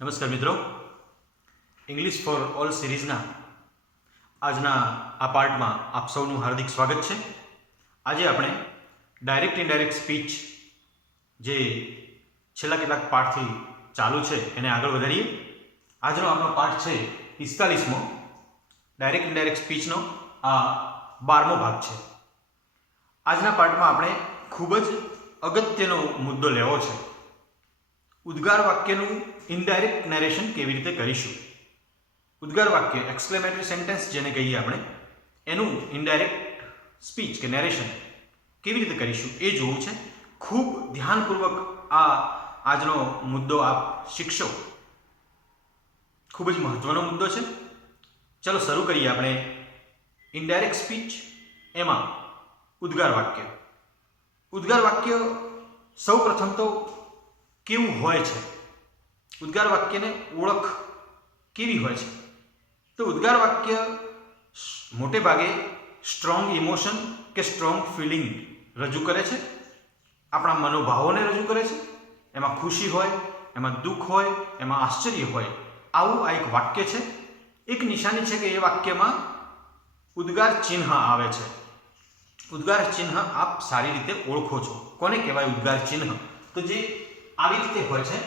નમસ્કાર મિત્રો, English for all સિરીઝના આજના આ પાર્ટમાં આપ સૌનું હાર્દિક સ્વાગત છે. આજે આપણે ડાયરેક્ટ ઇનડાયરેક્ટ સ્પીચ જે છેલ્લા કેટલાક પાઠથી ચાલુ છે એને આગળ વધારીએ. આજનો આપણો પાઠ છે 45મો, ડાયરેક્ટ ઇનડાયરેક્ટ સ્પીચનો આ 12મો ભાગ છે. આજના પાઠમાં આપણે ખૂબ જ અગત્યનો મુદ્દો લેવો છે. ઉદ્ગાર વાક્યનું ઇનડાયરેક્ટ નેરેશન કેવી રીતે કરીશું. ઉદ્ગાર વાક્ય એક્સક્લેમેટરી સેન્ટેન્સ જેને કહીએ આપણે, એનું ઇનડાયરેક્ટ સ્પીચ કે નેરેશન કેવી રીતે કરીશું એ જોવું છે. ખૂબ ધ્યાનપૂર્વક આજનો મુદ્દો આપ શીખશો. ખૂબ જ મહત્વનો મુદ્દો છે. ચલો શરૂ કરીએ આપણે ઇનડાયરેક્ટ સ્પીચ, એમાં ઉદ્ગાર વાક્ય. ઉદ્ગાર વાક્ય સૌ પ્રથમ તો કેવું હોય છે, ઉદ્ગાર વાક્યને ઓળખ કેવી હોય છે? તો ઉદ્ગાર વાક્ય મોટે ભાગે સ્ટ્રોંગ ઇમોશન કે સ્ટ્રોંગ ફિલિંગ રજૂ કરે છે, આપણા મનોભાવોને રજૂ કરે છે. એમાં ખુશી હોય, એમાં દુઃખ હોય, એમાં આશ્ચર્ય હોય. આવું આ એક વાક્ય છે. એક નિશાની છે કે એ વાક્યમાં ઉદ્ગાર ચિહ્ન આવે છે. ઉદ્ગાર ચિહ્ન આપ સારી રીતે ઓળખો છો. કોને કહેવાય ઉદ્ગાર ચિહ્ન? તો જે આવી રીતે હોય છે,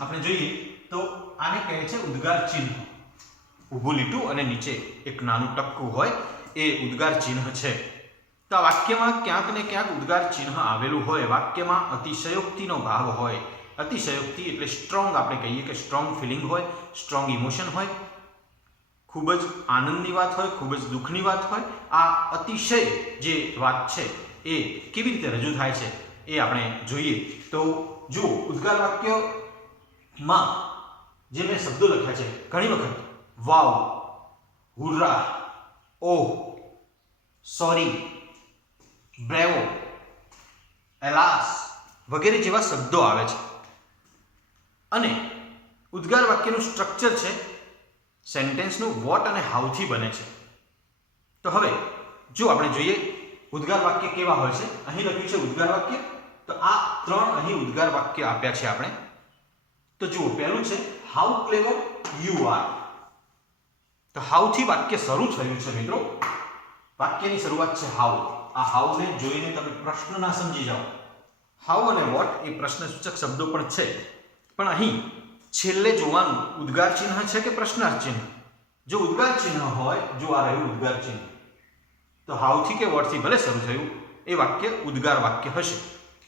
આપણે જોઈએ તો આને કહે છે ઉદ્ગાર ચિહ્ન. ઊભું લીટું અને નીચે એક નાનું ટપકું હોય એ ઉદ્ગાર ચિહ્ન છે. તો આ વાક્યમાં ક્યાંક ને ક્યાંક ઉદ્ગાર ચિહ્ન આવેલું હોય. વાક્યમાં અતિશયોક્તિનો ભાવ હોય. અતિશયોક્તિ એટલે સ્ટ્રોંગ, આપણે કહીએ કે સ્ટ્રોંગ ફિલિંગ હોય, સ્ટ્રોંગ ઇમોશન હોય, ખૂબ જ આનંદની વાત હોય, ખૂબ જ દુઃખની વાત હોય. આ અતિશય જે વાત છે એ કેવી રીતે રજૂ થાય છે એ આપણે જોઈએ. તો જો ઉદ્ગાર વાક્યમાં જે મેં શબ્દો લખ્યા છે, ઘણી વખત વાવ, હુર્રા, ઓહ, સોરી, બ્રેવો, એલાસ વગેરે જેવા શબ્દો આવે છે. અને ઉદ્ગાર વાક્યનું સ્ટ્રક્ચર છે સેન્ટેન્સનું વોટ અને હાઉથી બને છે. તો હવે જો આપણે જોઈએ ઉદ્ગાર વાક્ય કેવા હોય છે. અહીં લખ્યું છે ઉદ્ગાર વાક્ય, તો આ ત્રણ અહીં ઉદ્ગાર વાક્ય આપ્યા છે આપણે. તો જુઓ, પહેલું છે હાઉ ક્લેવર યુ આર. તો હાઉથી વાક્ય શરૂ થયું છે મિત્રો. વાક્યની શરૂઆત છે હાઉ. આ હાઉને જોઈને તમે પ્રશ્ન ના સમજી જાઓ. હાઉ અને વોટ એ પ્રશ્નસૂચક શબ્દો પણ છે, પણ અહીં છેલ્લે જોવાનું ઉદ્ગાર ચિહ્ન છે કે પ્રશ્નાર્થ ચિહ્ન. જો ઉદ્ગાર ચિહ્ન હોય, જો આ રહ્યું ઉદ્ગાર ચિહ્ન, તો હાઉથી કે વોટથી ભલે શરૂ થયું, એ વાક્ય ઉદ્ગાર વાક્ય હશે.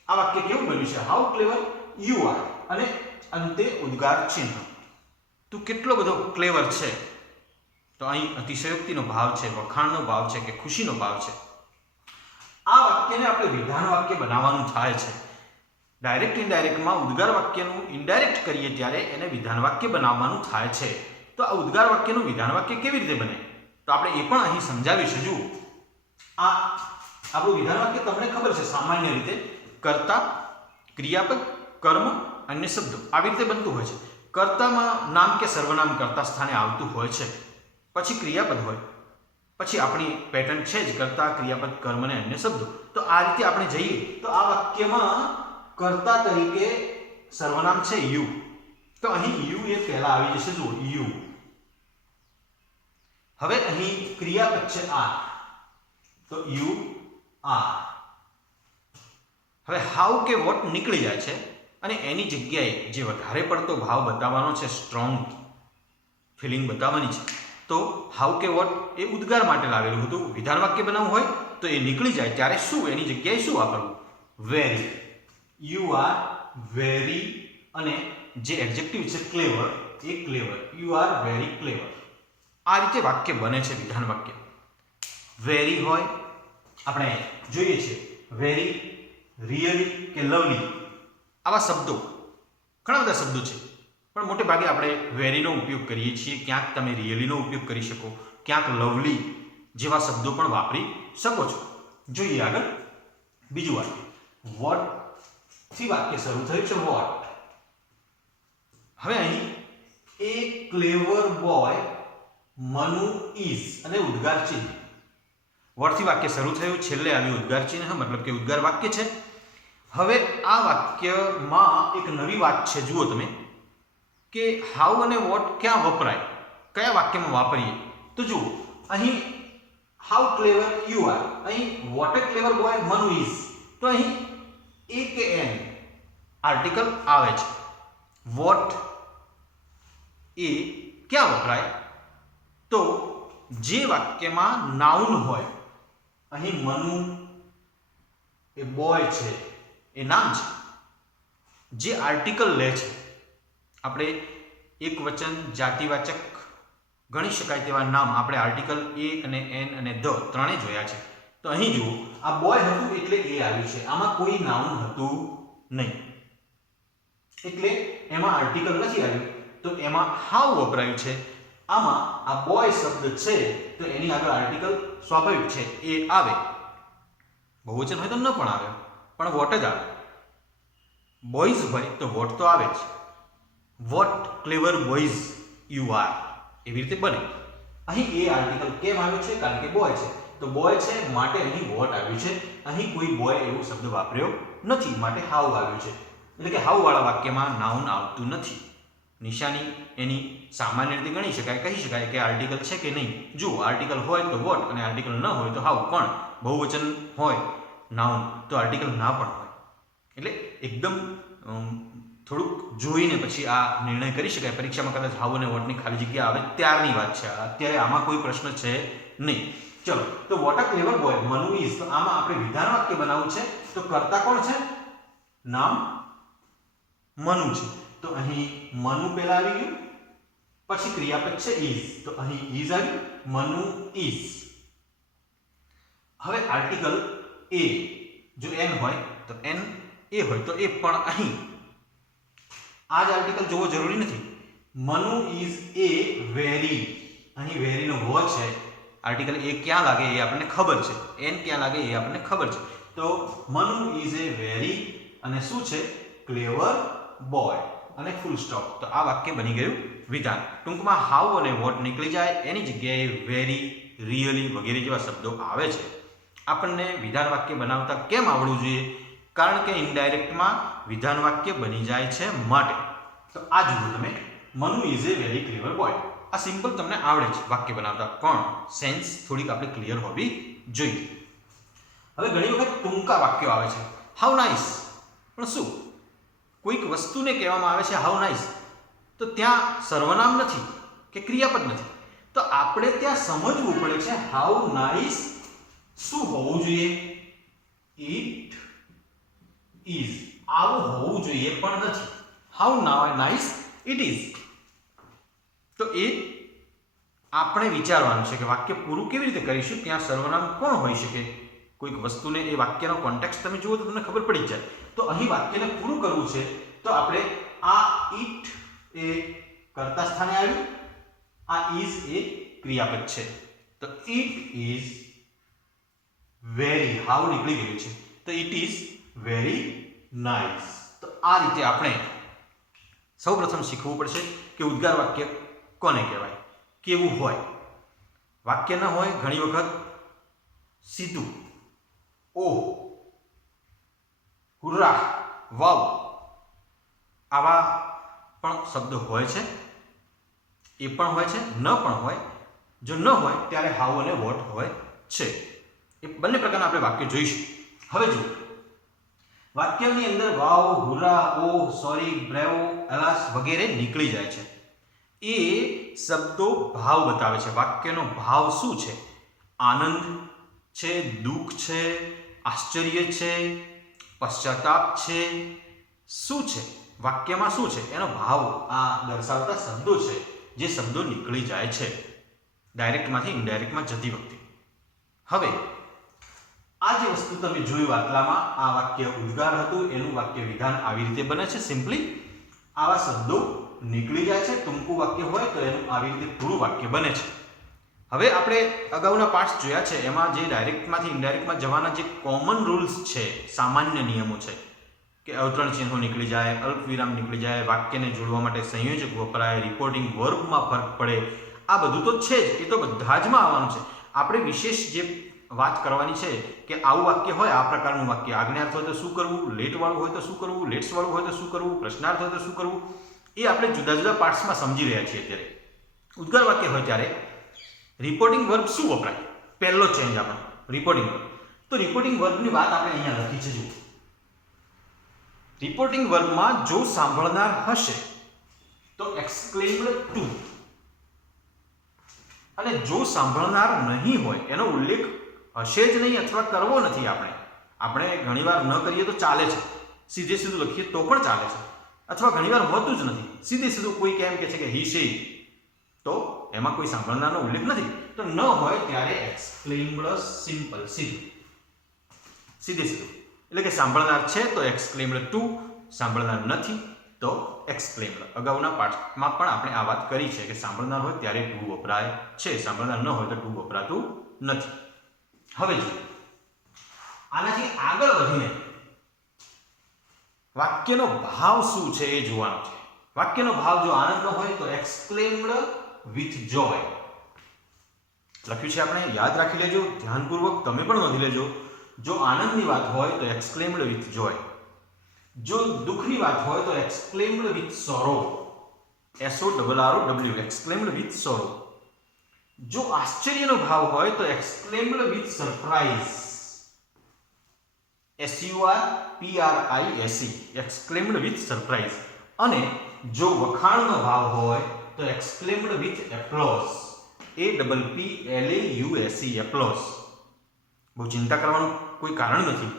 આ વાક્ય કેવું બન્યું છે? હાઉ ક્લેવર યુ આર અને અંતે ઉદ્ગાર ચિહ્ન. તું કેટલો બધો ક્લેવર છે. તો અહીં અતિશયોક્તિનો ભાવ છે, વખાણનો ભાવ છે કે ખુશીનો ભાવ છે. આ વાક્યને આપણે વિધાન વાક્ય બનાવવાનું થાય છે. ડાયરેક્ટ ઇનડાયરેક્ટમાં ઉદ્ગાર વાક્યનું ઇનડાયરેક્ટ કરીએ ત્યારે એને વિધાન વાક્ય બનાવવાનું થાય છે. તો આ ઉદ્ગાર વાક્યનું વિધાન વાક્ય કેવી રીતે બને? તો આપણે એ પણ અહીં સમજાવીશું. જુઓ, આ આપણું વિધાન વાક્ય તમને ખબર છે, સામાન્ય રીતે કર્તા, ક્રિયાપદ, કર્મ, અન્ય શબ્દો આવી રીતે બનતું હોય છે. કર્તામાં નામ કે સર્વનામ કર્તા સ્થાને આવતું હોય છે, પછી ક્રિયાપદ હોય, પછી આપણી પેટર્ન છે જ કર્તા, ક્રિયાપદ, કર્મ અને અન્ય શબ્દો. તો આ રીતે આપણે જઈએ તો આ વાક્યમાં કર્તા તરીકે સર્વનામ છે યુ. તો અહીં યુ એ પહેલા આવી જશે. જુઓ, યુ. હવે અહીં ક્રિયાપદ છે આર, તો યુ આર. હવે હાઉ કે વોટ નીકળી જાય છે અને એની જગ્યાએ જે વધારે પડતો ભાવ બતાવવાનો છે, સ્ટ્રોંગ ફિલિંગ બતાવવાની છે, તો હાઉ કે વોટ એ ઉદ્ગાર માટે લાવેલું હતું. વિધાન વાક્ય બનાવવું હોય તો એ નીકળી જાય ત્યારે શું, એની જગ્યાએ શું વાપરવું? વેરી. You are very. અને જે એડજેક્ટિવ છે ક્લેવર, એ clever. You are very clever. આ રીતે વાક્ય બને છે વિધાન વાક્ય. વેરી હોય, આપણે જોઈએ છે વેરી, રિયલી કે લવલી, આવા શબ્દો ઘણા બધા શબ્દો છે, પણ મોટે ભાગે આપણે વેરીનો ઉપયોગ કરીએ છીએ. ક્યાંક તમે રિયલીનો ઉપયોગ કરી શકો, ક્યાંક લવલી જેવા શબ્દો પણ વાપરી શકો છો. જોઈએ આગળ બીજું વાક્ય. વોટ થી વાક્ય શરૂ થયું છે, વોટ. હવે અહીં એ ક્લેવર બોય મનુ ઇઝ અને ઉદ્ગાર ચિહ્ન. વોટથી વાક્ય શરૂ થયું, છેલ્લે આવ્યું ઉદ્ગાર ચિહ્ન, મતલબ કે ઉદ્ગાર વાક્ય છે. હવે આ વાક્યમાં એક નવી વાત છે. જુઓ તમે કે હાઉ અને વોટ ક્યાં વપરાય, કયા વાક્યમાં વાપરીએ. તો જુઓ અહીં હાઉ ક્લેવર યુ આર, અહીં what a clever boy Manu is. તો અહીં એ કે એન આર્ટિકલ આવે છે. વોટ એ ક્યાં વપરાય, તો જે વાક્યમાં નાઉન હોય. અહીં મનુ એ બોય છે, એ નામ છે. જે આર્ટિકલ લે છે, આપણે એક વચન જાતિવાચક ગણી શકાય તેવા નામ આપણે આર્ટિકલ એ અને એન અને ધ ત્રણે જોયા છે. તો અહીં જુઓ આ બોય હતું એટલે એ આવ્યું છે, આમાં કોઈ નાઉન હતું નહીં એટલે એમાં આર્ટિકલ નથી આવ્યું. તો એમાં હાઉ વપરાયું છે. આમાં આ બોય શબ્દ છે તો એની આગળ આર્ટિકલ સ્વાભાવિક છે એ આવે. બહુવચન હોય તો ન પણ આવે, પણ વોટ જ આવે. બોયઝ હોય તો વોટ તો આવે જ. What clever boys you are, એવી રીતે બને. અહીં એ આર્ટિકલ કેમ આવ્યું છે, કારણ કે બોય છે. તો બોય છે માટે અહીં વોટ આવ્યું છે. અહીં કોઈ બોય એવો શબ્દ વાપર્યો નથી માટે હાઉ આવ્યું છે. એટલે કે હાઉ વાળા વાક્યમાં નાઉન આવતું નથી. નિશાની એની સામાન્ય રીતે ગણી શકાય, કહી શકાય કે આર્ટિકલ છે કે નહીં. જુઓ આર્ટિકલ હોય તો વોટ અને આર્ટિકલ ન હોય તો હાઉ. પણ બહુવચન હોય નાઉન તો આર્ટિકલ ના પણ હોય. એટલે એકદમ થોડુંક જોઈને પછી આ નિર્ણય કરી શકાય. પરીક્ષામાં કદાચ હાઉ અને વોટની ખાલી જગ્યા આવે ત્યારની વાત છે. અત્યારે આમાં કોઈ પ્રશ્ન છે નહીં. ચલો, તો what a clever boy Manu is. તો આમાં આપણે વિધાન વાક્ય બનાવવું છે. તો કર્તા કોણ છે? નામ મનુ છે. તો અહીં મનુ પહેલા આવી ગયું, પછી ક્રિયાપદ છે ઇઝ. તો અહીં ઇઝ આવ્યું, મનુ ઇઝ. હવે આર્ટિકલ એ, જો એન હોય તો એન, એ હોય તો એ. પણ અહીં આ જ આર્ટિકલ જોવો જરૂરી નથી. મનુ ઇઝ એ વેરી, અહીં વેરીનો વ છે. આર્ટિકલ એ ક્યાં લાગે એ આપણને ખબર છે, એન ક્યાં લાગે એ આપણને ખબર છે. તો મનુ ઇઝ એ વેરી અને શું છે? ક્લેવર બોય અને ફૂલ સ્ટોપ. તો આ વાક્ય બની ગયું વિધાન. ટૂંકમાં હાઉ અને વોટ નીકળી જાય, એની જગ્યાએ વેરી, રિયલી વગેરે જેવા શબ્દો આવે છે. આપણને વિધાન વાક્ય બનાવતા કેમ આવડવું જોઈએ? કારણ કે ઇનડાયરેક્ટમાં વિધાન વાક્ય બની જાય છે માટે. તો આ જુઓ તમે, Manu is A very clever boy. આ સિમ્પલ તમને આવડે છે વાક્ય બનાવતા, પણ સેન્સ થોડીક આપણે ક્લિયર હોવી જોઈએ. હવે ઘણી વખત ટૂંકા વાક્યો આવે છે. How nice. પણ શું કોઈક વસ્તુને કહેવામાં આવે છે હાઉ નાઇસ, તો ત્યાં સર્વનામ નથી કે ક્રિયાપદ નથી. તો આપણે ત્યાં સમજવું પડે છે હાઉ નાઇસ શું હોવું જોઈએ? It is. આવું હોવું જોઈએ પણ નથી. How nice it is. તો એ આપણે વિચારવાનું છે કે વાક્ય પૂરું કેવી રીતે કરીશું. ત્યાં સર્વનામ કોણ હોઈ શકે? કોઈક વસ્તુને, એ વાક્યનો કોન્ટેક્સ્ટ તમે જુઓ તો તમને ખબર પડી જાય. તો અહીં વાક્યને પૂરું કરવું છે તો આપણે આ ઇટ એ કર્તા સ્થાને આવ્યું, આ ઇઝ એ ક્રિયાપદ છે. તો ઇટ ઇઝ વેરી, હાઉ નીકળી ગયું છે તો ઇટ ઇઝ વેરી નાઇસ. તો આ રીતે આપણે સૌપ્રથમ શીખવું પડશે કે ઉદ્ગાર વાક્ય કોને કહેવાય, કેવું હોય. વાક્ય ન હોય ઘણી વખત સીધું ઓહ, હુર્રા, વાવ આવા પણ શબ્દો હોય છે. એ પણ હોય છે, ન પણ હોય. જો ન હોય ત્યારે હાઉ અને વોટ હોય છે. એ બંને પ્રકારના આપણે વાક્ય જોઈશું. હવે જુઓ, વાક્યની અંદર વાવ, હુર્રા, ઓહ, સોરી, બ્રેવો, એલાસ વગેરે નીકળી જાય છે. એ શબ્દો ભાવ બતાવે છે. વાક્યનો ભાવ શું છે? આનંદ છે, દુઃખ છે, આશ્ચર્ય છે, પશ્ચાતાપ છે. શું છે વાક્યમાં, શું છે એનો ભાવ આ દર્શાવતા શબ્દો છે, જે શબ્દો નીકળી જાય છે ડાયરેક્ટમાંથી ઇનડાયરેક્ટમાં જતી વખતે. હવે આ જે વસ્તુ તમે જોયું આટલામાં, આ વાક્ય ઉદ્ગાર હતું, એનું વાક્ય વિધાન આવી રીતે બને છે. સિમ્પલી આવા શબ્દો નીકળી જાય છે. ટૂંકું વાક્ય હોય તો એનું આવી રીતે પૂરું વાક્ય બને છે. હવે આપણે અગાઉના પાઠ જોયા છે, એમાં જે ડાયરેક્ટમાંથી ઇનડાયરેક્ટમાં જવાના જે કોમન રૂલ્સ છે, સામાન્ય નિયમો છે કે અવતરણ ચિહ્નો નીકળી જાય, અલ્પવિરામ નીકળી જાય, વાક્યને જોડવા માટે સંયોજક વપરાય, રિપોર્ટિંગ વર્બમાં ફરક પડે. આ બધું તો છે જ, એ તો બધા જમાં આવવાનું છે. આપણે વિશેષ જે વાત કરવાની છે કે આવું વાક્ય હોય, આ પ્રકારનું વાક્ય, આજ્ઞાર્થ હોય તો શું કરવું, લેટવાળું હોય તો શું કરવું, લેટ્સવાળું હોય તો શું કરવું, પ્રશ્નાર્થ હોય તો શું કરવું, એ આપણે જુદા જુદા પાર્ટ્સમાં સમજી રહ્યા છીએ અત્યારે. ઉદ્ગાર વાક્ય હોય ત્યારે રિપોર્ટિંગ વર્બ શું વપરાય? પહેલો ચેન્જ આપણો રિપોર્ટિંગ વર્બ. તો રિપોર્ટિંગ વર્બની વાત આપણે અહીંયા લખી છે. જુઓ, રિપોર્ટિંગ વર્બમાં જો સાંભળનાર હશે તો એક્સક્લેમ્ડ ટુ, અને જો સાંભળનાર નહીં હોય એનો ઉલ્લેખ હશે જ નહીં અથવા કરવો નથી આપણે ઘણીવાર ન કરીએ તો ચાલે છે, સીધે સીધું લખીએ તો પણ ચાલે છે, અથવા ઘણીવાર હોતું જ નથી, સીધે સીધું કોઈ કેમ કે છે કે હી સે, તો એમાં કોઈ સાંભળનારનો ઉલ્લેખ નથી. તો ન હોય ત્યારે એક્સક્લેમ્ડ સિમ્પલ, સીધે સીધું, એટલે કે સાંભળનાર છે તો એક્સક્લેમ્ડ ટુ, સાંભળનાર નથી તો એક્સક્લેમ્ડ. અગાઉના પાઠમાં પણ આપણે આ વાત કરી છે કે સાંભળનાર હોય ત્યારે ટુ વપરાય છે, સાંભળનાર ન હોય તો ટુ વપરાતું નથી. હવે જો આનાથી આગળ વધીને વાક્યનો ભાવ શું છે એ જોવાનો છે. વાક્યનો ભાવ જો આનંદનો હોય તો એક્સક્લેમ્ડ વિથ જોય લખ્યું છે આપણે, યાદ રાખી લેજો, ધ્યાનપૂર્વક તમે પણ નોંધી લેજો. જો આનંદની વાત હોય તો એક્સક્લેમ્ડ વિથ જોય, જો દુઃખની વાત હોય તો exclaimed with sorrow, SORROW, exclaimed with sorrow. જો આશ્ચર્યનો ભાવ હોય તો exclaimed with surprise, SURPRISE, exclaimed with surprise. અને જો વખાણનો ભાવ હોય તો exclaimed with applause, APPLAUSE, applause. બહુ ચિંતા કરવાનું કોઈ કારણ નથી.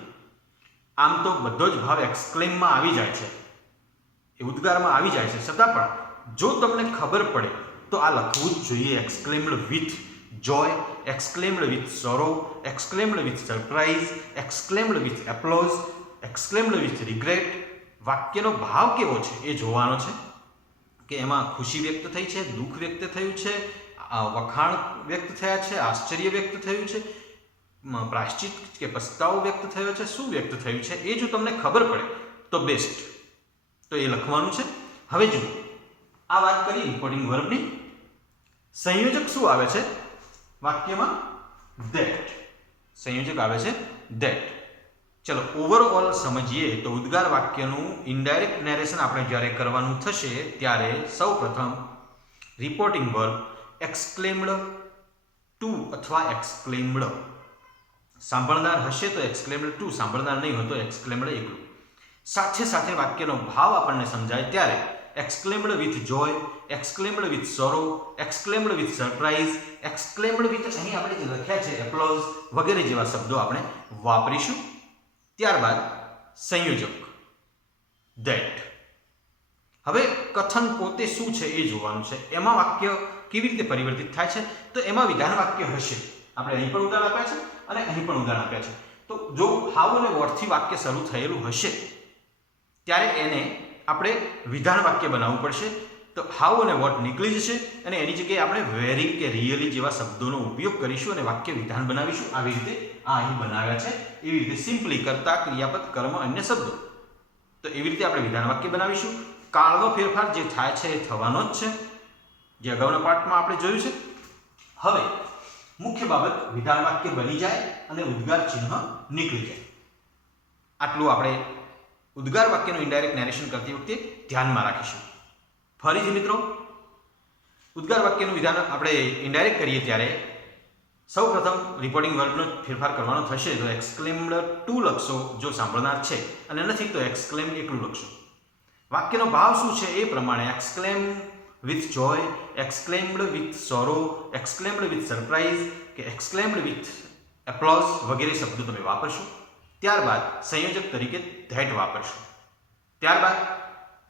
આમ તો બધો જ ભાવ એક્સક્લેમમાં આવી જાય છે, એ ઉદ્ગારમાં આવી જાય છે, છતાં પણ જો તમને ખબર પડે તો આ લખવું જ જોઈએ. Exclaimed with joy, exclaimed with sorrow, exclaimed with surprise, exclaimed with applause, exclaimed with regret. વાક્યનો ભાવ કેવો છે એ જોવાનો છે કે એમાં ખુશી વ્યક્ત થઈ છે, દુઃખ વ્યક્ત થયું છે, વખાણ વ્યક્ત થયા છે, આશ્ચર્ય વ્યક્ત થયું છે, પ્રાયશ્ચિત કે પસ્તાવો વ્યક્ત થયો છે, શું વ્યક્ત થયું છે એ જો તમને ખબર પડે તો બેસ્ટ, તો એ લખવાનું છે. હવે જુઓ, આ વાત કરી રિપોર્ટિંગ વર્બની. સંયોજક શું આવે છે વાક્યમાં? ધેટ. સંયોજક આવે છે ધેટ. ચલો ઓવરઓલ સમજીએ તો ઉદ્ગાર વાક્યનું ઇનડાયરેક્ટ નેરેશન આપણે જ્યારે કરવાનું થશે ત્યારે સૌપ્રથમ રિપોર્ટિંગ વર્બ એક્સક્લેમ્ડ ટુ અથવા એક્સક્લેમ્ડ. સાંભળનાર હશે તો એક્સક્લેમ્ડ ટુ, સાંભળનાર નહીં હોય તો એક્સક્લેમ્ડ એકલું. સાથે સાથે વાક્યનો ભાવ આપણને સમજાય ત્યારે exclaimed with joy, exclaimed with sorrow, exclaimed with surprise, exclaimed with અહીં આપણે જે લખ્યા છે એપ્લોઝ વગેરે જેવા શબ્દો આપણે વાપરીશું. ત્યારબાદ સંયોજક ધેટ. હવે કથન પોતે શું છે એ જોવાનું છે. એમાં વાક્ય કેવી રીતે પરિવર્તિત થાય છે? તો એમાં વિધાન વાક્ય હશે. આપણે અહીં પણ ઉદાહરણ આપ્યા છે અને અહીં પણ ઉદાહરણ આપ્યા છે. તો જો હાઉ અને વોટથી વાક્ય શરૂ થયેલું હશે ત્યારે એને આપણે વિધાન વાક્ય બનાવવું પડશે. તો હાઉ અને વોટ નીકળી જશે અને એની જગ્યાએ આપણે વેરી કે રિયલી જેવા શબ્દોનો ઉપયોગ કરીશું અને વાક્ય વિધાન બનાવીશું. આવી રીતે આ અહીં બનાવ્યા છે એવી રીતે સિમ્પલી કર્તા, ક્રિયાપદ, કર્મ, અન્ય શબ્દો. તો એવી રીતે આપણે વિધાન વાક્ય બનાવીશું. કાળનો ફેરફાર જે થાય છે એ થવાનો જ છે, જે અગાઉના પાઠમાં આપણે જોયું છે. હવે મુખ્ય બાબત વિધાન વાક્ય બની જાય અને ઉદ્ગાર ચિહ્ન નીકળી જાય. આટલું આપણે ઉદ્ગાર વાક્યનું ઇનડાયરેક્ટ નેરેશન કરતી વખતે ધ્યાનમાં રાખીશું. ફરીથી મિત્રો, ઉદ્ગાર વાક્યનું વિધાન આપણે ઇનડાયરેક્ટ કરીએ ત્યારે સૌપ્રથમ રિપોર્ટિંગ વર્બનો ફેરફાર કરવાનો થશે તો એક્સક્લેમ્ડ ટુ લખશો જો સાંભળનાર છે, અને નથી તો એક્સક્લેમ્ડ એકલું લખશો. વાક્યનો ભાવ શું છે એ પ્રમાણે exclaimed with joy, exclaimed with sorrow, exclaimed with surprise કે એક્સક્લેમ્ડ વિથ એપ્લોઝ વગેરે શબ્દો તમે વાપરશો. ત્યારબાદ સંયોજક તરીકે ધેટ વાપરશો. ત્યારબાદ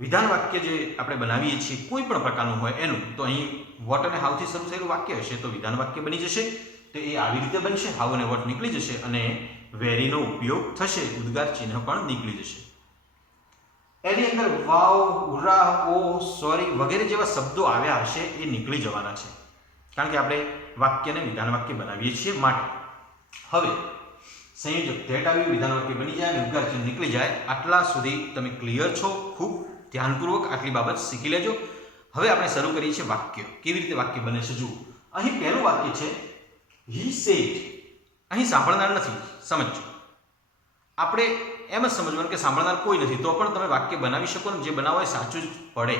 વિધાન વાક્ય જે આપણે બનાવીએ છીએ કોઈ પણ પ્રકારનું હોય એનું, તો અહીં વોટ અને હાઉથી શરૂ થયેલું વાક્ય હશે તો વિધાન વાક્ય બની જશે. તો એ આવી રીતે બનશે, હાઉ અને વોટ નીકળી જશે અને વેરીનો ઉપયોગ થશે, ઉદ્ગાર ચિહ્ન પણ નીકળી જશે. એની અંદર વાવ, ઉરા, ઓ, સોરી વગેરે જેવા શબ્દો આવ્યા હશે એ નીકળી જવાના છે, કારણ કે આપણે વાક્યને વિધાન વાક્ય બનાવીએ છીએ માટે. હવે સંયોજક ધેટ આવી, વિધાન વાક્ય બની જાય અને ઉદ્ગાર ચિહ્ન નીકળી જાય. આટલા સુધી તમે ક્લિયર છો? ખૂબ ધ્યાનપૂર્વક આટલી બાબત શીખી લેજો. હવે આપણે શરૂ કરીએ છીએ વાક્ય. કેવી રીતે વાક્ય બને છે જુઓ. અહીં પહેલું વાક્ય છે હી સેડ. અહીં સાંભળનાર નથી, સમજો. આપણે એમ જ સમજવાનું કે સાંભળનાર કોઈ નથી તો પણ તમે વાક્ય બનાવી શકો ને જે બનાવો એ સાચું જ પડે.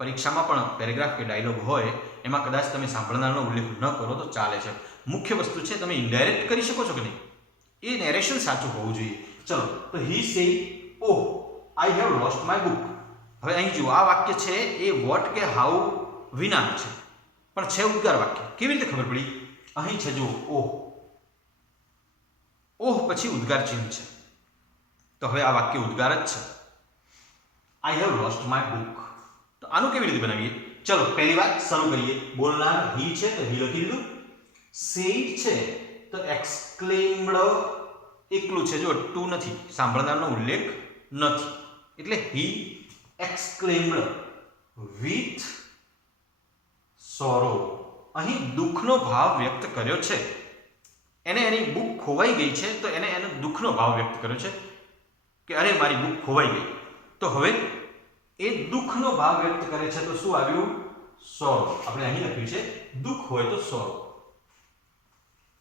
પરીક્ષામાં પણ પેરેગ્રાફ કે ડાયલોગ હોય એમાં કદાચ તમે સાંભળનારનો ઉલ્લેખ ન કરો તો ચાલે છે. મુખ્ય વસ્તુ છે તમે ઇનડાયરેક્ટ કરી શકો છો કે નહીં, એ નેરેશન સાચું હોવું જોઈએ. ચલો, તો he says oh I have lost my book. હવે અહીં જુઓ, આ વાક્ય છે એ વોટ કે હાઉ વિના છે, પણ છે ઉદ્ગાર વાક્ય. કેવી રીતે ખબર પડી? અહીં છે જુઓ ઓહ, ઓહ પછી ઉદ્ગાર ચિહ્ન છે, તો હવે આ વાક્ય ઉદ્ગાર જ છે. આઈ હેવ લોસ્ટ માય બુક. તો આનું કેવી રીતે બનાવીએ? ચલો પહેલી વાત શરૂ કરીએ. બોલનાર હી છે તો હી લખી દીધું. સેડ છે તો એક્સક્લેમ્ડ એકલું છે, જો ટુ નથી, સાંભળનારનો ઉલ્લેખ નથી, એટલે હી એક્સક્લેમ્ડ વિથ સોરો. અહીં દુઃખનો ભાવ વ્યક્ત કર્યો છે. એને એની બુક ખોવાઈ ગઈ છે તો એને એનો દુઃખનો ભાવ વ્યક્ત કર્યો છે કે અરે મારી બુક ખોવાઈ ગઈ. તો હવે એ દુઃખનો ભાવ વ્યક્ત કરે છે તો શું આવ્યું? સોરો. આપણે અહીં લખ્યું છે દુઃખ હોય તો સોરો.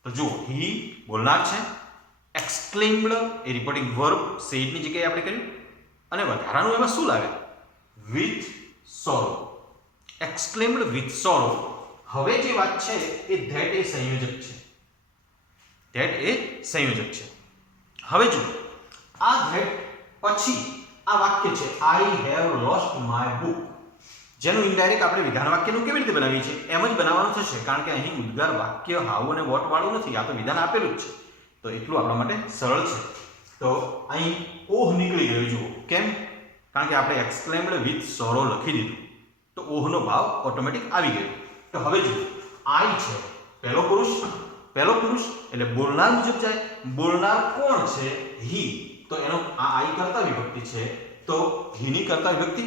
તો જુઓ, હી બોલનાર છે, એક્સક્લેમ્ડ એ રિપોર્ટિંગ વર્બ સેડની જગ્યાએ આપણે કર્યું, અને વધારાનું એમાં શું લાવે? With sorrow. Exclaimed with sorrow. હવે જે વાત છે એ ધેટ એ સંયોજક છે. ધેટ એ સંયોજક છે. હવે જુઓ, આ ધેટ પછી આ વાક્ય છે આઈ હેવ લોસ્ટ માય બુક, જેનું ઇનડાયરેક્ટ આપણે વિધાન વાક્યનું કેવી રીતે બનાવીએ છીએ એમ જ બનાવવાનું થશે, કારણ કે અહીં ઉદ્ગાર વાક્ય હાઉ અને વોટ વાળું નથી, આ તો વિધાન આપેલું જ છે. તો એટલું આપણા માટે સરળ છે. તો અહીં ઓહ નીકળી ગયું. જુઓ કેમ? કારણ કે આપણે એક્સક્લેમ્ડ વિથ સોરો લખી દીધું, તો ઓહનો ભાવ ઓટોમેટિક આવી ગયો. તો હવે જુઓ, આઈ છે પહેલો પુરુષ એટલે બોલનાર મુજબ જાય. બોલનાર કોણ છે? હી. તો એનો આ આઈ કર્તા વિભક્તિ છે, તો હીની કર્તા વિભક્તિ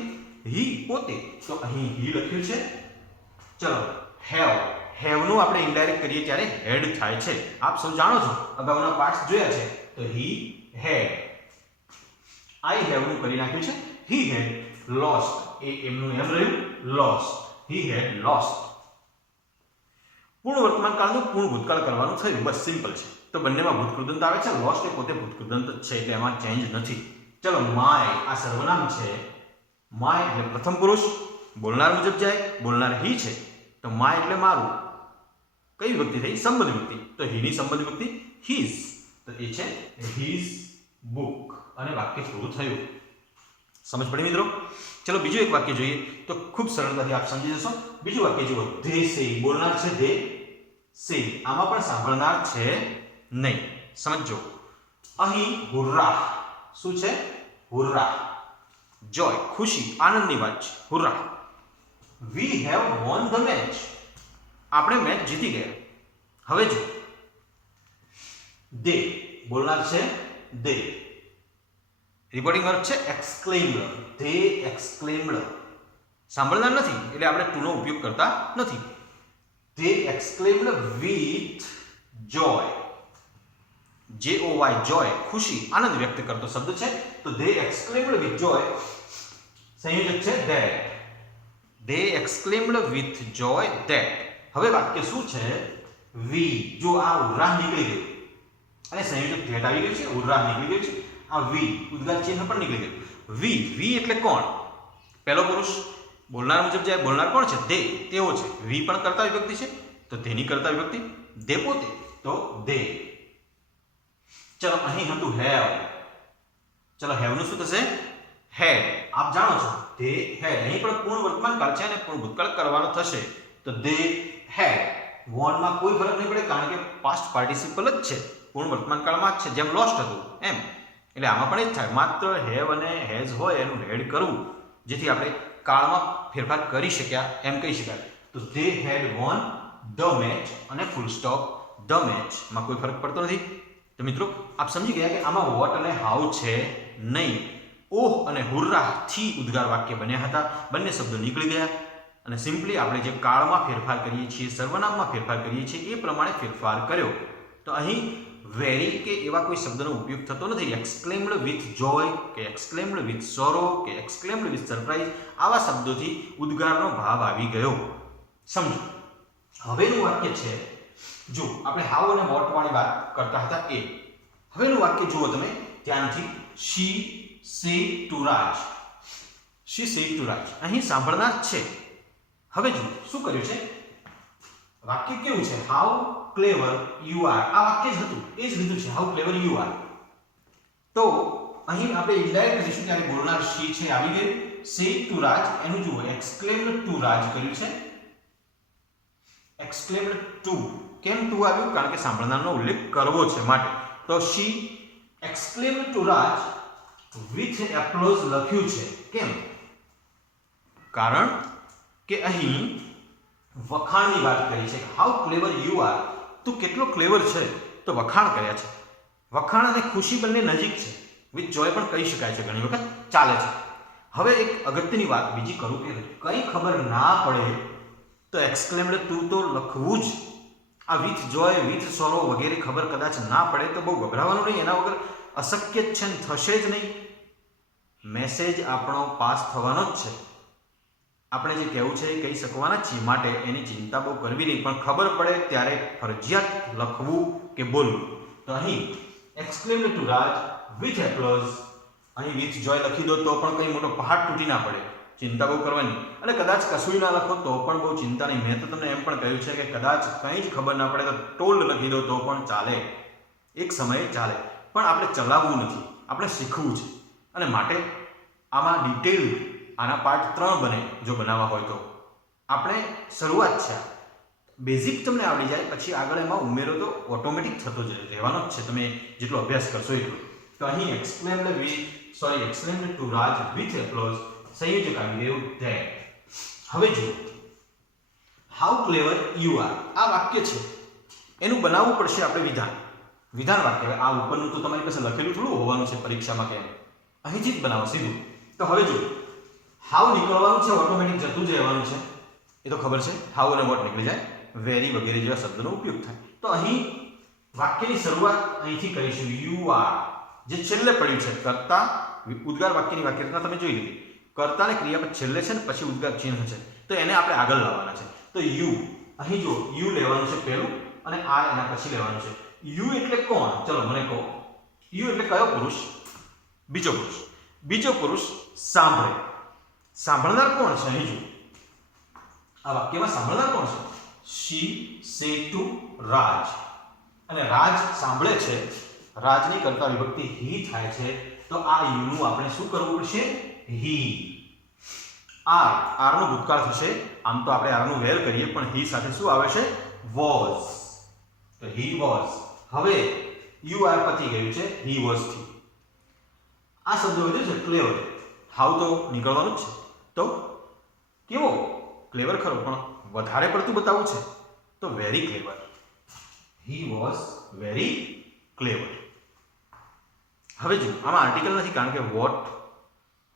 હી પોતે, તો અહીં હી લખ્યું છે. ચલો, હેવ નું આપણે ઇનડાયરેક્ટ કરીએ ત્યારે હેડ થાય છે. આપ સૌ જાણો છો, અગાઉના પાઠ જોયા છે. તો હી હેડ. આઈ હેવ નું કરી નાખ્યું છે હી હેડ લોસ્ટ. એ એમનું એમ રહ્યું, લોસ્ટ. હી હેડ લોસ્ટ. પૂર્ણ વર્તમાન કાળનું પૂર્ણ ભૂતકાળ કરવાનું થયું, બસ સિમ્પલ છે. તો બંનેમાં ભૂતકૃદંત આવે છે. લોસ્ટ એ પોતે ભૂતકૃદંત જ છે, એટલે એમાં ચેન્જ નથી. ચલો, માય આ સર્વનામ છે. માય એટલે પ્રથમ પુરુષ, બોલનાર મુજબ જાય. બોલનાર હી છે તો માય એટલે મારું. કઈ વિભક્તિ થઈ? સંબંધ વિભક્તિ. તો હીની સંબંધ વિભક્તિ હીઝ, તો એ છે હીઝ બુક, અને વાક્ય પૂરું થયું. સમજ પડી મિત્રો? ચલો બીજું એક વાક્ય જોઈએ તો ખૂબ સરળતાથી આપ સમજી જશો. બીજું વાક્ય જુઓ, ધે સે. બોલનાર છે ધે સે, આમાં પણ સાંભળનાર છે નહીં. સમજો, અહીં હુર્રા શું છે? હુર્રા. જોય ખુશી, આનંદની વાત છે. Hurrah. We have won the match, આપણે મેચ જીતી ગયા. હવે જો, દે બોલનાર છે દે, રિપોર્ટિંગ વર્બ છે એક્સક્લેમ્ડ. ધે એક્સક્લેમ્ડ, સાંભળનાર નથી એટલે આપણે ટુ નો ઉપયોગ કરતા નથી. They exclaimed with joy. Joy, joy ખુશી, આનંદ વ્યક્ત કરતો શબ્દ છે. તો ધે એક્સક્લેમ્ડ વિથ જોય, સંયોજક છે that. They exclaimed with Joy that. હવે વાક્ય શું છે? વી. જો આ ઉર્રાહ નીકળી ગયું અને સંયોજક ધેટ આવી ગયું છે, ઉર્રાહ નીકળી ગયું છે. આ વી ઉદ્ગાર ચિહ્ન પણ નીકળી ગયું. વી એટલે કોણ? પહેલો પુરુષ, બોલનાર મુજબ જાય. બોલનાર કોણ છે? દે, તેઓ છે. વી પણ કર્તા વિભક્તિ છે, તો તેની કર્તા વિભક્તિ દે પોતે, તો દે. ચલો, અહીં હતું હેવ. ચલો, હેવ નું શું થશે? હેડ. આપ જાણો છો ધે હેડ. અહીં પણ પૂર્ણ વર્તમાન કાળ છે અને પૂર્ણ ભૂતકાળ કરવાનો થશે, તો ધે હેડ. વોન માં કોઈ ફરક નહીં પડે, કારણ કે પાસ્ટ પાર્ટિસિપલ જ છે, પૂર્ણ વર્તમાન કાળમાં જ છે, જેમ લોસ્ટ હતું એમ. એટલે આમાં પણ એ જ થાય, માત્ર હેવ અને હેઝ હોય એનું હેડ કરવું, જેથી આપણે કાળમાં ફેરફાર કરી શક્યા એમ કહી શકાય. તો they had von the match અને ફૂલ સ્ટોપ ધ મેચ માં કોઈ ફરક પડતો નથી. તો મિત્રો આપ સમજી ગયા કે આમાં વોટ અને હાઉ છે નહીં. ઓહ અને હુર્રાહ થી ઉદ્ગાર વાક્ય બન્યા હતા, બંને શબ્દો નીકળી ગયા, અને સિમ્પલી આપણે જે કાળમાં ફેરફાર કરીએ છીએ, સર્વનામમાં ફેરફાર કરીએ છીએ, એ પ્રમાણે ફેરફાર કર્યો. તો અહીં વેરી કે એવા કોઈ શબ્દનો ઉપયોગ થતો નથી. એક્સક્લેમ્ડ વિથ જોય કે એક્સક્લેમ્ડ વિથ સોરો કે એક્સક્લેમ્ડ વિથ સરપ્રાઇઝ, આવા શબ્દોથી ઉદ્ગારનો ભાવ આવી ગયો. સમજો, હવેનું વાક્ય છે, જો આપણે હાઉ અને વોટ વાળી વાત કરતા હતા એ. હવેનું વાક્ય જુઓ તમે ધ્યાનથી. She says to Raj. She said to Raj, અહીં સાંભળનાર છે. હવે જો શું કર્યું છે, વાક્ય કેવું છે, હાઉ ક્લેવર યુ આર, આ વાક્ય જ હતું, એ જ લીધું છે, હાઉ ક્લેવર યુ આર. તો અહીં આપણે ઇનડાયરેક્ટ કરીશું ત્યારે બોલનાર શી છે આવી ગયું. સેડ ટુ રાજ, એનું જુઓ એક્સક્લેમ્ડ ટુ રાજ કર્યું છે. એક્સક્લેમ્ડ ટુ, કેમ ટુ આવ્યું, કારણ કે સાંભળનારનો ઉલ્લેખ કરવો છે માટે. તો શી એક્સક્લેમ્ડ ટુ રાજ વિથ એપ્લોઝ લખ્યું છે. કેમ, કારણ કે અહીં વખાણની વાત કરી છે. હાઉ ક્લેવર યુ આર, તું કેટલો ક્લેવર છે, તો વખાણ કર્યા છે. વખાણ અને ખુશી બંને નજીક છે. વિથ જોય પણ કહી શકાય છે, ઘણી વખત ચાલે છે. હવે એક અગત્યની વાત બીજી કરું કે કંઈ ખબર ના પડે તો એક્સક્લેમ્ડ ટુ તો લખવું જ. આ વિથ જોય, વિથ સોરો વગેરે ખબર કદાચ ના પડે તો બહુ ગભરાવાનું નહીં, એના વગર અશક્ય જ છે ને થશે જ નહીં. મેસેજ આપણો પાસ થવાનો જ છે. આપણે જે કહેવું છે એ કહી શકવાના જ છીએ, માટે એની ચિંતા બહુ કરવી નહીં, પણ ખબર પડે ત્યારે ફરજિયાત લખવું કે બોલવું. તો અહીં એક્સક્લેમ્ડ ટુ રાજ વિથ એપ્લોઝ, અહીં વિથ જોય લખી દો તો પણ કંઈ મોટો પહાડ તૂટી ના પડે, ચિંતા બહુ કરવાની. અને કદાચ કશું ના લખો તો પણ બહુ ચિંતા નહીં. મેં તો તમને એમ પણ કહ્યું છે કે કદાચ કંઈ જ ખબર ના પડે તો ટોલ્ડ લખી દો તો પણ ચાલે, એક સમયે ચાલે. પણ આપણે ચલાવવું નથી, આપણે શીખવું છે. અને માટે આમાં ડિટેલ, આના પાર્ટ 3 બને જો બનાવવા હોય તો. આપણે શરૂઆત છે, બેઝિક તમને આવડી જાય પછી આગળ એમાં ઉમેરો તો ઓટોમેટિક થતો જ રહેવાનો જ છે, તમે જેટલો અભ્યાસ કરશો એટલો. તો અહીં એક્સક્લેમ્ડ ટુ રાજ વિથ એપ્લોઝ, સંયોજક આવી ગયું ધેટ. હવે જુઓ હાઉ ક્લેવર યુ આર, આ વાક્ય છે, એનું બનાવવું પડશે આપણે વિધાન. વિધાન વાક્ય, આ ઉપરનું તો તમારી પાસે લખેલું થોડું હોવાનું છે પરીક્ષામાં, કેમ અહીંથી જ બનાવો સીધું. તો હવે જુઓ હાઉ નીકળવાનું છે, ઓટોમેટિક જતું જ રહેવાનું છે, એ તો ખબર છે. હાઉ અને વોટ નીકળી જાય, વેરી વગેરે જેવા શબ્દનો ઉપયોગ થાય. તો અહીં વાક્યની શરૂઆત અહીંથી કરીશું. યુ આર જે છેલ્લે પડ્યું છે, કર્તા ઉદ્ગાર વાક્યની વાક્યરચના તમે જોઈ લીધી. કર્તા ને ક્રિયાપદ છેલ્લે છે ને પછી ઉદ્ગાર ચિહ્ન છે, તો એને આપણે આગળ લાવવાના છે. તો યુ, અહીં જો યુ લેવાનું છે પહેલું અને આર એના પછી લેવાનું છે. યુ એટલે કોણ, ચલો મને કહો. યુ એટલે કયો પુરુષ, બીજો પુરુષ. બીજો પુરુષ સાંભળે, સાંભળનાર કોણ છે, અહીં જો આ વાક્યમાં સાંભળનાર કોણ છે, શી સેડ ટુ રાજ. અને રાજ સાંભળે છે, રાજની કરતા વિભક્તિ હી થાય છે, તો આ યુ નું આપણે શું કરવું પડશે, હી. આર નું ભૂતકાળ થશે, આમ તો આપણે આર નું વેર કરીએ પણ હી સાથે શું આવે છે, વોઝ. તો હી વોઝ. હવે યુ આર પતી ગયું છે હી વોઝ થી. આ શબ્દ વધ્યો છે ક્લેવર. હાઉ તો નીકળવાનું જ છે, તો કેવો ક્લેવર ખરો, પણ વધારે પડતું બતાવવું છે તો very clever. He was very ક્લેવર. હવે જો આમાં આર્ટિકલ નથી, કારણ કે વોટ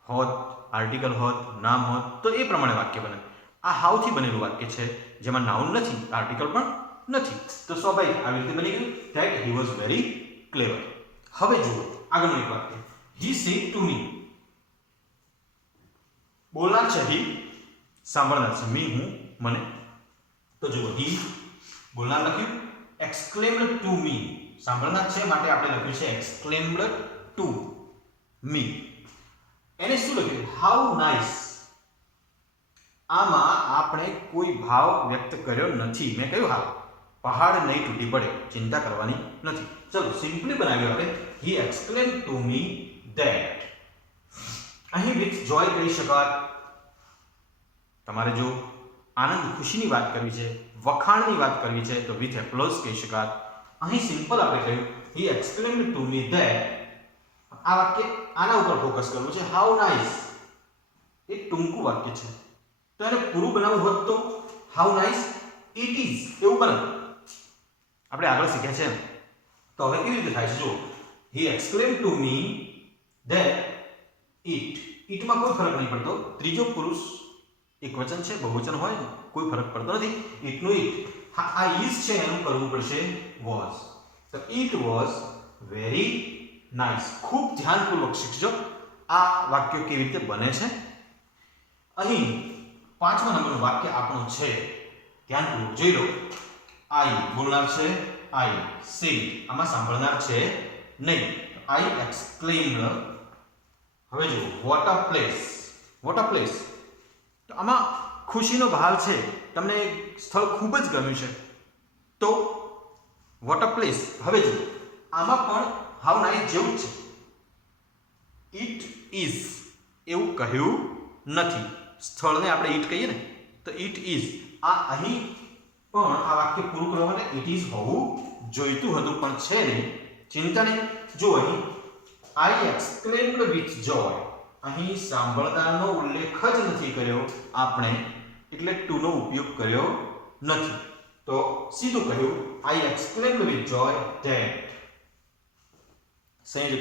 હોત, આર્ટિકલ હોત, નામ હોત તો એ પ્રમાણે વાક્ય બને. આ હાઉ થી બનેલું વાક્ય છે જેમાં નાઉન નથી, આર્ટિકલ પણ નથી, તો સ્વાભાવિક આવી રીતે બની ગયું ધેટ હી વોઝ વેરી ક્લેવર. હવે જુઓ આગળનું એક વાક્ય, હી સેડ ટુ મી. બોલનાર છે હી, સાંભળનાર છે મી હું, મને. તો જુઓ હી બોલનાર લખ્યું, એક્સક્લેમ્ડ ટુ મી સાંભળનાર છે માટે આપણે લખ્યું છે એક્સક્લેમ્ડ ટુ મી. એને શું લખ્યું, હાઉ નાઇસ. આમાં આપણે કોઈ ભાવ વ્યક્ત કર્યો નથી. મેં કહ્યું હા, પહાડ નહીં તૂટી પડે, ચિંતા કરવાની નથી. ચલો સિમ્પલી બનાવ્યું આપણે, હી એક્સક્લેમ્ડ ટુ મી ધેટ. અહીં વિથ જોય કહી શકાય. તમારે જો આનંદ ખુશીની વાત કરવી છે, વખાણની વાત કરવી છે તો વિથ એપ્લોઝ કહી શકાય. અહીં સિમ્પલ આપણે કહ્યું હી એક્સક્લેમ્ડ ટુ મી ધેટ. આ વાક્ય આના ઉપર ફોકસ કરવું છે, હાઉ નાઇસ. એક ટૂંકું વાક્ય છે, તો એને પૂરું બનાવવું હોત તો હાઉ નાઇસ ઇટ ઇઝ એવું બને. આપણે આગળ શીખ્યા છે. તો હવે કેવી રીતે થાય છે, જો he exclaimed to me that it. ઇટમાં કોઈ ફરક નહીં પડતો, ત્રીજો પુરુષ એકવચન છે, બહુવચન હોય કોઈ ફરક પડતો નથી. ઇટનું ઇટ. હા, આ ઇઝ છે એનું કરવું પડશે વોઝ. તો ઇટ વોઝ વેરી નાઇસ. ખૂબ ધ્યાનપૂર્વક શીખજો આ વાક્યો કેવી રીતે બને છે. અહીં 5મા નંબરનું વાક્ય આપણું છે, ધ્યાનપૂર્વક જોઈ લો. આઈ બોલનાર છે, આઈ સેડ, આમાં સાંભળનાર છે નહીં, આઈ એક્સક્લેમ્ડ. હવે જો what a place, what a place. તો આમાં ખુશીનો ભાવ છે, તમને સ્થળ ખૂબ જ ગમ્યું છે. તો વોટ અ પ્લેસ. હવે જો આમાં પણ હાવ નાઇસ જેવું જ છે. ઇટ ઇઝ એવું કહ્યું નથી. સ્થળને આપણે ઇટ કહીએ ને, તો ઇટ ઇઝ. આ અહીં પણ આ વાક્ય પૂરું કરવા માટે ઇટ ઇઝ હોવું જોઈતું હતું, પણ છે નહીં. ચિંતા નહીં. જો અહીં આઈ એક્સક્લેમ્ડ વિથ જોય, અહીં સાંભળનારનો ઉલ્લેખ જ નથી કર્યો આપણે, એટલે ટુ નો ઉપયોગ કર્યો નથી. તો સીધું કહ્યું આઈ એક્સક્લેમ્ડ વિથ જોય ધેટ. સંયોજક